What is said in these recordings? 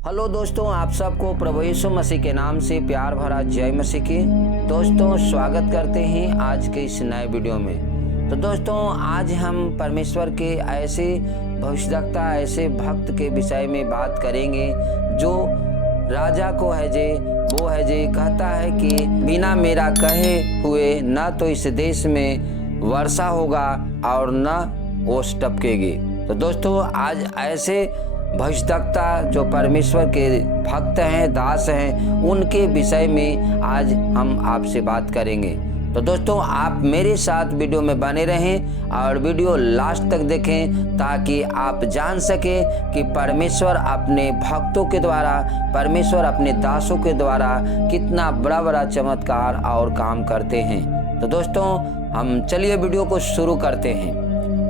Hello दोस्तों, आप सबको प्रभु यीशु मसीह के नाम से प्यार भरा जय मसीह की। दोस्तों, स्वागत करते हैं आज के इस नए वीडियो में। तो दोस्तों, आज हम परमेश्वर के ऐसे भविष्यवक्ता, ऐसे भक्त के विषय में बात करेंगे जो राजा को वो कहता है कि बिना मेरा कहे हुए न तो इस देश में वर्षा होगा और न ओस टपकेगी। तो दोस्तों, आज ऐसे भविष्यवक्ता जो परमेश्वर के भक्त हैं, दास हैं, उनके विषय में आज हम आपसे बात करेंगे। तो दोस्तों, आप मेरे साथ वीडियो में बने रहें और वीडियो लास्ट तक देखें ताकि आप जान सकें कि परमेश्वर अपने भक्तों के द्वारा, परमेश्वर अपने दासों के द्वारा कितना बड़ा बड़ा चमत्कार और काम करते हैं। तो दोस्तों, हम चलिए वीडियो को शुरू करते हैं।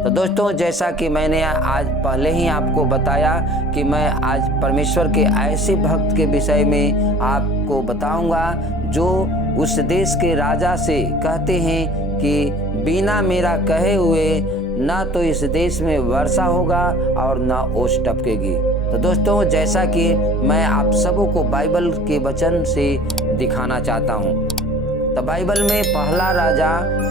तो दोस्तों, जैसा कि मैंने आज पहले ही आपको बताया कि मैं आज परमेश्वर के ऐसे भक्त के विषय में आपको बताऊंगा जो उस देश के राजा से कहते हैं कि बिना मेरा कहे हुए ना तो इस देश में वर्षा होगा और ना ओस टपकेगी। तो दोस्तों, जैसा कि मैं आप सबों को बाइबल के वचन से दिखाना चाहता हूँ। तो बाइबल में पहला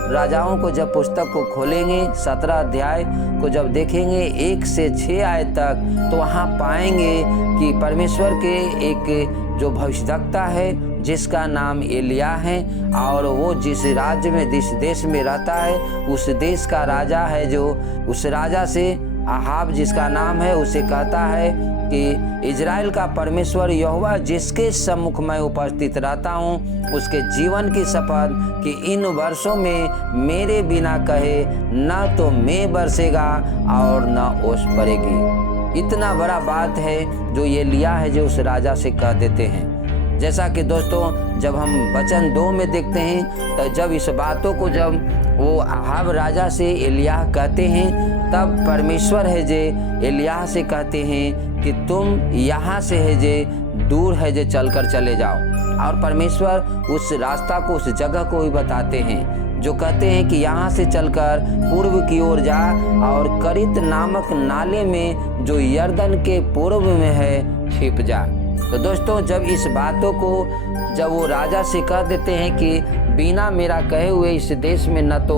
राजाओं को जब पुस्तक को खोलेंगे, 17 अध्याय को जब देखेंगे 1 से 6 आयत तक, तो वहाँ पाएंगे कि परमेश्वर के एक जो भविष्यवक्ता है जिसका नाम एलिय्याह है, और वो जिस राज्य में, जिस देश में रहता है, उस देश का राजा है, जो उस राजा से अहाब जिसका नाम है, उसे कहता है कि इजराइल का परमेश्वर यहोवा जिसके सम्मुख मैं उपस्थित रहता हूँ, उसके जीवन की शपथ कि इन वर्षों में मेरे बिना कहे न तो मैं बरसेगा और न ओस पड़ेगी। इतना बड़ा बात है जो एलिय्याह है, जो उस राजा से कह देते हैं। जैसा कि दोस्तों, जब हम वचन 2 में देखते हैं, तो जब इस बातों को जब वो अहाब राजा से एलिय्याह कहते हैं, तब परमेश्वर है जे एलिय्याह से कहते हैं कि तुम यहाँ से है जे दूर है जे चलकर चले जाओ। और परमेश्वर उस रास्ता को, उस जगह को ही बताते हैं, जो कहते हैं कि यहाँ से चलकर पूर्व की ओर जा और करित नामक नाले में जो यरदन के पूर्व में है छिप जा। तो दोस्तों, जब इस बातों को जब वो राजा से कह देते हैं कि बिना मेरा कहे हुए इस देश में न तो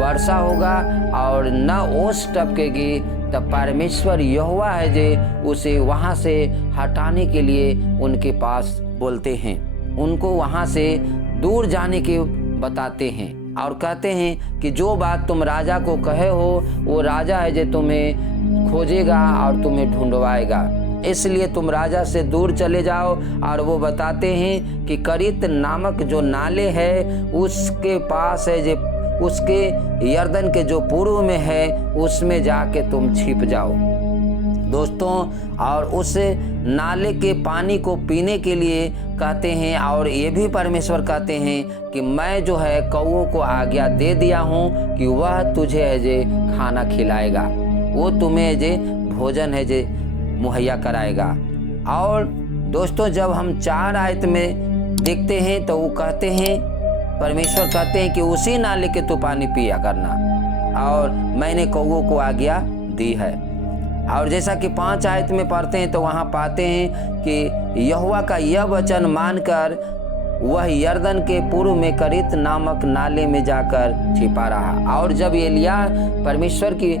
वर्षा होगा और न ओस टपकेगी, तब परमेश्वर यहोवा है जे उसे वहाँ से हटाने के लिए उनके पास बोलते हैं, उनको वहाँ से दूर जाने के बताते हैं और कहते हैं कि जो बात तुम राजा को कहे हो, वो राजा है जे तुम्हें खोजेगा और तुम्हें ढूंढवाएगा, इसलिए तुम राजा से दूर चले जाओ। और वो बताते हैं कि करित नामक जो नाले है उसके पास है, जे उसके यरदन के जो पूर्व में है, उसमें जाके तुम छिप जाओ दोस्तों। और उस नाले के पानी को पीने के लिए कहते हैं, और ये भी परमेश्वर कहते हैं कि मैं जो है कौओं को आज्ञा दे दिया हूँ कि वह तुझे है जे खाना खिलाएगा, वो तुम्हें जे भोजन है जे मुहैया कराएगा। और दोस्तों, जब हम 4 आयत में देखते हैं तो वो कहते हैं, परमेश्वर कहते हैं कि उसी नाले के तू पानी पिया करना, और मैंने कौओं को आज्ञा दी है। और जैसा कि 5 आयत में पढ़ते हैं तो वहाँ पाते हैं कि यहोवा का यह वचन मानकर वह यरदन के पूर्व में करित नामक नाले में जाकर छिपा रहा। और जब एलिय्याह परमेश्वर की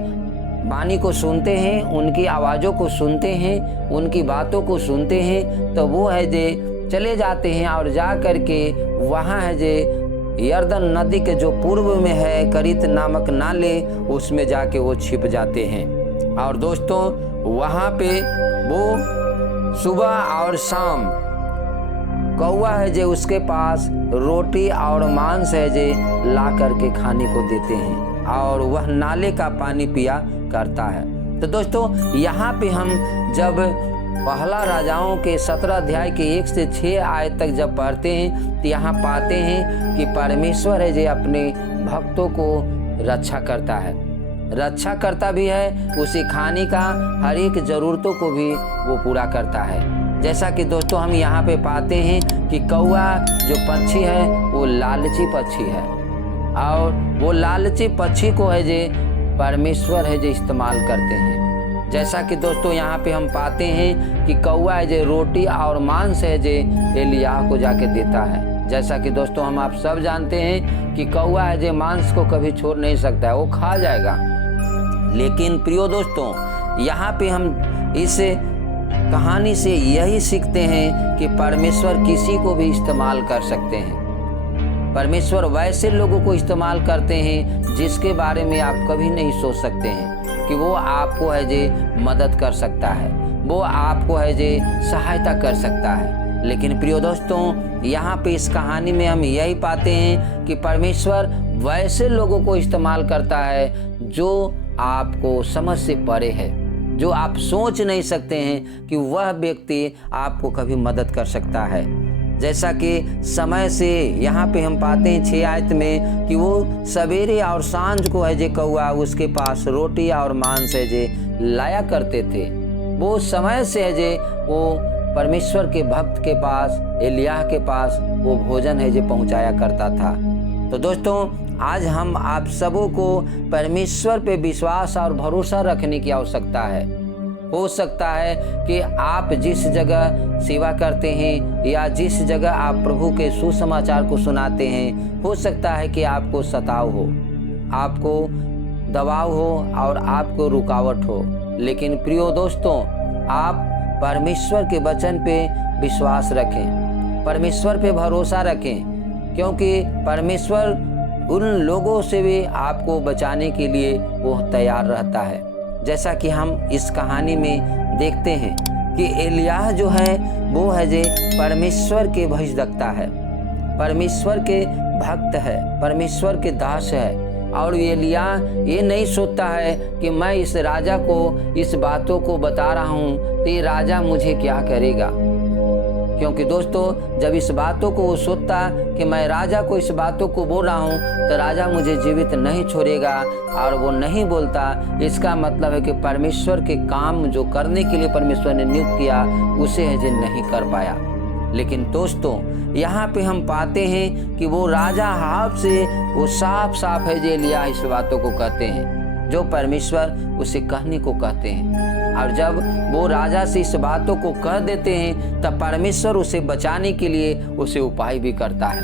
वाणी को सुनते हैं, उनकी आवाज़ों को सुनते हैं, उनकी बातों को सुनते हैं, तो वो है जे चले जाते हैं और जा कर के वहाँ है जे यरदन नदी के जो पूर्व में है करित नामक नाले, उसमें जाके वो छिप जाते हैं। और दोस्तों, वहाँ पे वो सुबह और शाम कौवा है जे उसके पास रोटी और मांस है जे ला करके खाने को देते हैं, और वह नाले का पानी पिया करता है। तो दोस्तों, यहाँ पे हम जब पहला राजाओं के 17 अध्याय के 1 से 6 आयत तक जब पढ़ते हैं, तो यहाँ पाते हैं कि परमेश्वर है जो अपने भक्तों को रक्षा करता है, रक्षा करता भी है, उसे खाने का हर एक ज़रूरतों को भी वो पूरा करता है। जैसा कि दोस्तों, हम यहाँ पे पाते हैं कि कौवा जो पक्षी है वो लालची पक्षी है, और वो लालची पक्षी को है जे परमेश्वर है जो इस्तेमाल करते हैं। जैसा कि दोस्तों यहाँ पे हम पाते हैं कि कौआ है जे रोटी और मांस है जे एलिय्याह को जाके देता है। जैसा कि दोस्तों हम आप सब जानते हैं कि कौआ है जे मांस को कभी छोड़ नहीं सकता है, वो खा जाएगा। लेकिन प्रियो दोस्तों, यहाँ पे हम इस कहानी से यही सीखते हैं कि परमेश्वर किसी को भी इस्तेमाल कर सकते हैं। परमेश्वर वैसे लोगों को इस्तेमाल करते हैं जिसके बारे में आप कभी नहीं सोच सकते हैं कि वो आपको है जे मदद कर सकता है, वो आपको है जे सहायता कर सकता है। लेकिन प्रियो दोस्तों, यहाँ पे इस कहानी में हम यही पाते हैं कि परमेश्वर वैसे लोगों को इस्तेमाल करता है जो आपको समझ से परे है, जो आप सोच नहीं सकते हैं कि वह व्यक्ति आपको कभी मदद कर सकता है। जैसा कि समय से यहाँ पे हम पाते हैं 6 आयत में कि वो सवेरे और सांझ को है जे कौआ उसके पास रोटी और मांस है जे लाया करते थे। वो समय से है जे वो परमेश्वर के भक्त के पास, एलिय्याह के पास वो भोजन है जे पहुँचाया करता था। तो दोस्तों, आज हम आप सबों को परमेश्वर पे विश्वास और भरोसा रखने की आवश्यकता है। हो सकता है कि आप जिस जगह सेवा करते हैं या जिस जगह आप प्रभु के सुसमाचार को सुनाते हैं, हो सकता है कि आपको सताव हो, आपको दबाव हो और आपको रुकावट हो। लेकिन प्रियो दोस्तों, आप परमेश्वर के वचन पे विश्वास रखें, परमेश्वर पे भरोसा रखें, क्योंकि परमेश्वर उन लोगों से भी आपको बचाने के लिए वो तैयार रहता है। जैसा कि हम इस कहानी में देखते हैं कि एलिय्याह जो है वो है जे परमेश्वर के भजदक्ता है, परमेश्वर के भक्त है, परमेश्वर के दास है। और एलिय्याह ये नहीं सोचता है कि मैं इस राजा को इस बातों को बता रहा हूँ तो ये राजा मुझे क्या करेगा। क्योंकि दोस्तों, जब इस बातों को वो सोचता कि मैं राजा को इस बातों को बोल रहा हूँ तो राजा मुझे जीवित नहीं छोड़ेगा, और वो नहीं बोलता, इसका मतलब है कि परमेश्वर के काम जो करने के लिए परमेश्वर ने नियुक्त किया उसे है जो नहीं कर पाया। लेकिन दोस्तों, यहाँ पे हम पाते हैं कि वो राजा अहाब से वो साफ साफ है जो एलिय्याह इस बातों को कहते हैं जो परमेश्वर उसे कहने को कहते हैं। और जब वो राजा से इस बातों को कह देते हैं तब परमेश्वर उसे बचाने के लिए उसे उपाय भी करता है,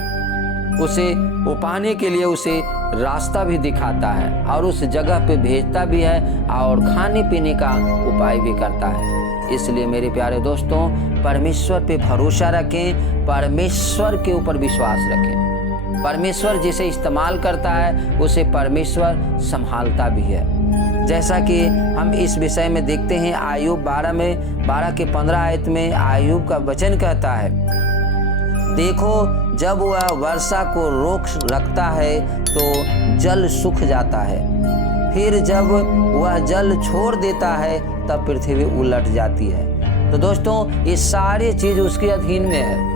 उसे उपाने के लिए उसे रास्ता भी दिखाता है और उस जगह पे भेजता भी है और खाने पीने का उपाय भी करता है। इसलिए मेरे प्यारे दोस्तों, परमेश्वर पे भरोसा रखें, परमेश्वर के ऊपर विश्वास रखें। परमेश्वर जिसे इस्तेमाल करता है उसे परमेश्वर संभालता भी है। जैसा कि हम इस विषय में देखते हैं आयुब 12 के 15 आयत में आयुब का वचन कहता है, देखो जब वह वर्षा को रोक रखता है तो जल सूख जाता है, फिर जब वह जल छोड़ देता है तब पृथ्वी उलट जाती है। तो दोस्तों, ये सारी चीज उसके अधीन में है।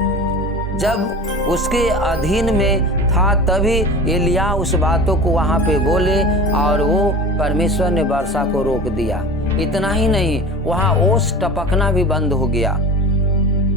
जब उसके अधीन में था तभी एलिय्याह उस बातों को वहाँ पे बोले और वो परमेश्वर ने वर्षा को रोक दिया। इतना ही नहीं, वहाँ ओस टपकना भी बंद हो गया।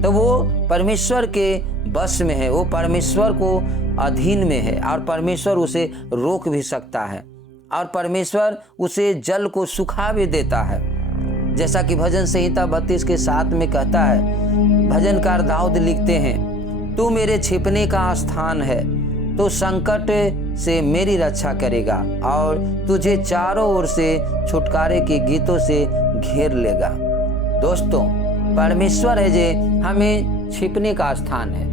तो वो परमेश्वर के बस में है, वो परमेश्वर को अधीन में है और परमेश्वर उसे रोक भी सकता है और परमेश्वर उसे जल को सुखा भी देता है। जैसा कि भजन संहिता 32 के 7 में कहता है, भजनकार दाऊद लिखते हैं, तू मेरे छिपने का स्थान है, तो संकट से मेरी रक्षा करेगा और तुझे चारों ओर से छुटकारे के गीतों से घेर लेगा। दोस्तों, परमेश्वर है जे हमें छिपने का स्थान है।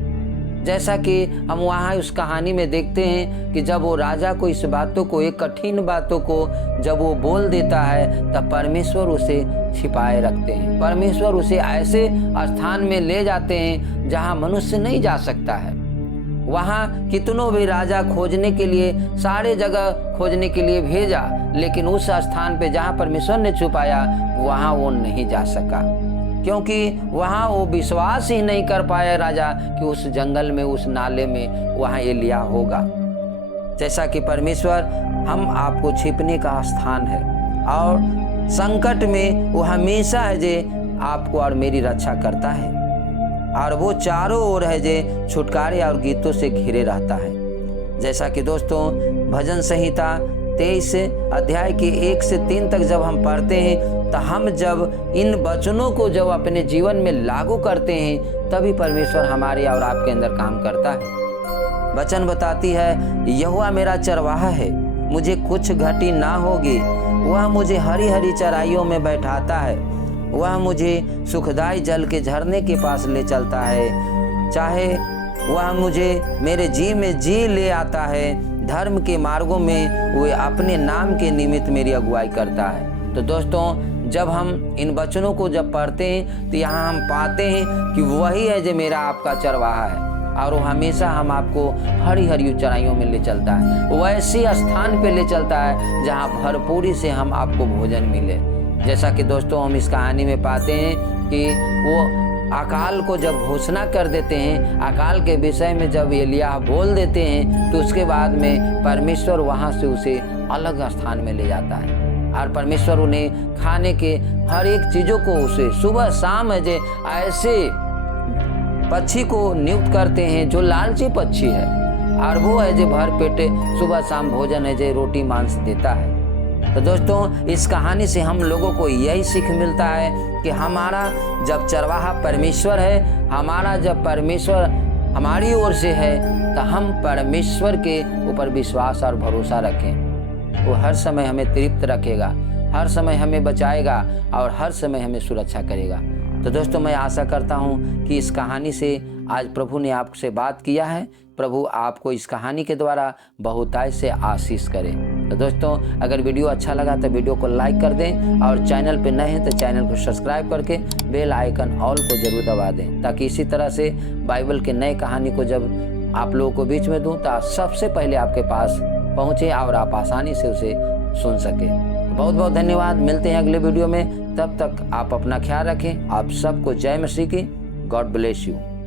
जैसा कि हम वहाँ उस कहानी में देखते हैं कि जब वो राजा को इस बातों को, एक कठिन बातों को जब वो बोल देता है तब परमेश्वर उसे छिपाए रखते हैं। परमेश्वर उसे ऐसे स्थान में ले जाते हैं जहाँ मनुष्य नहीं जा सकता है। वहाँ कितनों भी राजा खोजने के लिए, सारे जगह खोजने के लिए भेजा, लेकिन उस स्थान पे जहाँ परमेश्वर ने छुपाया वहाँ वो नहीं जा सका, क्योंकि वहाँ वो विश्वास ही नहीं कर पाया राजा कि उस जंगल में, उस नाले में वहाँ एलिय्याह होगा। जैसा कि परमेश्वर हम आपको छिपने का स्थान है और संकट में वो हमेशा है जे आपको और मेरी रक्षा करता है और वो चारों ओर है जे छुटकारे और गीतों से घिरे रहता है। जैसा कि दोस्तों, भजन संहिता 23 अध्याय के 1 से 3 तक जब हम पढ़ते हैं तो हम जब इन वचनों को जब अपने जीवन में लागू करते हैं तभी परमेश्वर हमारे और आपके अंदर काम करता है। वचन बताती है, यहोवा मेरा चरवाहा है, मुझे कुछ घटी ना होगी। वह मुझे हरी हरी चराइयों में बैठाता है, वह मुझे सुखदाई जल के झरने के पास ले चलता है। चाहे वह मुझे मेरे जी में जी ले आता है, धर्म के मार्गों में वह अपने नाम के निमित्त मेरी अगुवाई करता है। तो दोस्तों, जब हम इन वचनों को जब पढ़ते हैं तो यहाँ हम पाते हैं कि वही है जो मेरा आपका चरवाहा है और वो हमेशा हम आपको हरी हरी चराइयों में ले चलता है, वैसे स्थान पे ले चलता है जहाँ भरपूरी से हम आपको भोजन मिले। जैसा कि दोस्तों हम इस कहानी में पाते हैं कि वो अकाल को जब घोषणा कर देते हैं, अकाल के विषय में जब एलिय्याह बोल देते हैं तो उसके बाद में परमेश्वर वहाँ से उसे अलग स्थान में ले जाता है और परमेश्वर उन्हें खाने के हर एक चीज़ों को उसे सुबह शाम है जो ऐसे पक्षी को नियुक्त करते हैं जो लालची पक्षी है और वो है जो भर पेटे सुबह शाम भोजन है जो रोटी मांस देता है। तो दोस्तों, इस कहानी से हम लोगों को यही सीख मिलता है कि हमारा जब चरवाहा परमेश्वर है, हमारा जब परमेश्वर हमारी ओर से है तो हम परमेश्वर के ऊपर विश्वास और भरोसा रखें। वो हर समय हमें तृप्त रखेगा, हर समय हमें बचाएगा और हर समय हमें सुरक्षा करेगा। तो दोस्तों, मैं आशा करता हूँ कि इस कहानी से आज प्रभु ने आपसे बात किया है। प्रभु आपको इस कहानी के द्वारा बहुतायत से आशीष करे। तो दोस्तों, अगर वीडियो अच्छा लगा तो वीडियो को लाइक कर दें और चैनल पे नए हैं तो चैनल को सब्सक्राइब करके बेल आइकन ऑल को जरूर दबा दें, ताकि इसी तरह से बाइबल के नए कहानी को जब आप लोगों को बीच में दूं तो सबसे पहले आपके पास पहुँचे और आप आसानी से उसे सुन सकें। बहुत बहुत धन्यवाद। मिलते हैं अगले वीडियो में, तब तक आप अपना ख्याल रखें। आप सबको जय मसीह की। God bless you.